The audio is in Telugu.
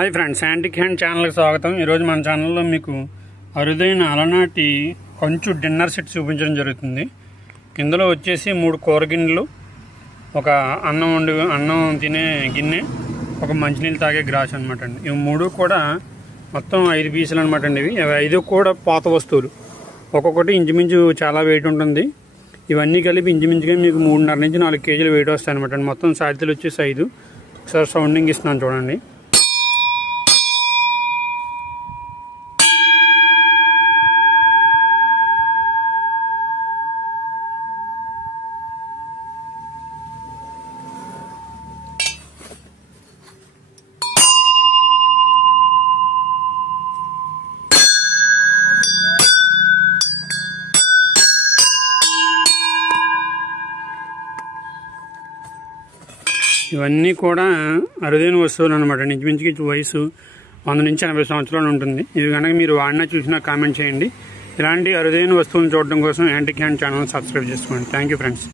హాయ్ ఫ్రెండ్స్, యాంటిక్ హ్యాండ్ ఛానల్కి స్వాగతం. ఈరోజు మన ఛానల్లో మీకు అరుదైన అలనాటి కొంచెం డిన్నర్ సెట్ చూపించడం జరుగుతుంది. ఇందులో వచ్చేసి 3 కూర గిన్నెలు, ఒక అన్నం తినే గిన్నె, ఒక మంచినీళ్ళు తాగే గ్లాస్ అనమాట అండి. ఇవి 3 కూడా మొత్తం 5 పీసులు అనమాట అండి. ఇవి 5 కూడా పాత వస్తువులు. ఒక్కొక్కటి ఇంచుమించు చాలా వెయిట్ ఉంటుంది. ఇవన్నీ కలిపి ఇంచుమించుగా మీకు 3.5 నుంచి 4 కేజీలు వెయిట్ వస్తాయి అనమాట అండి. మొత్తం సాధ్యతలు వచ్చేసి 5. ఒకసారి సౌండింగ్ ఇస్తున్నాను చూడండి. ఇవన్నీ కూడా అరుదైన వస్తువులు అనమాట. ఇంచుమించుకి వయసు 100 నుంచి 80 సంవత్సరాలు ఉంటుంది. ఇవి కనుక మీరు వాడినా చూసినా కామెంట్ చేయండి. ఇలాంటి అరుదైన వస్తువులను చూడడం కోసం యాంటిక్ హ్యాండ్ ఛానల్ సబ్స్క్రైబ్ చేసుకోండి. Thank you friends.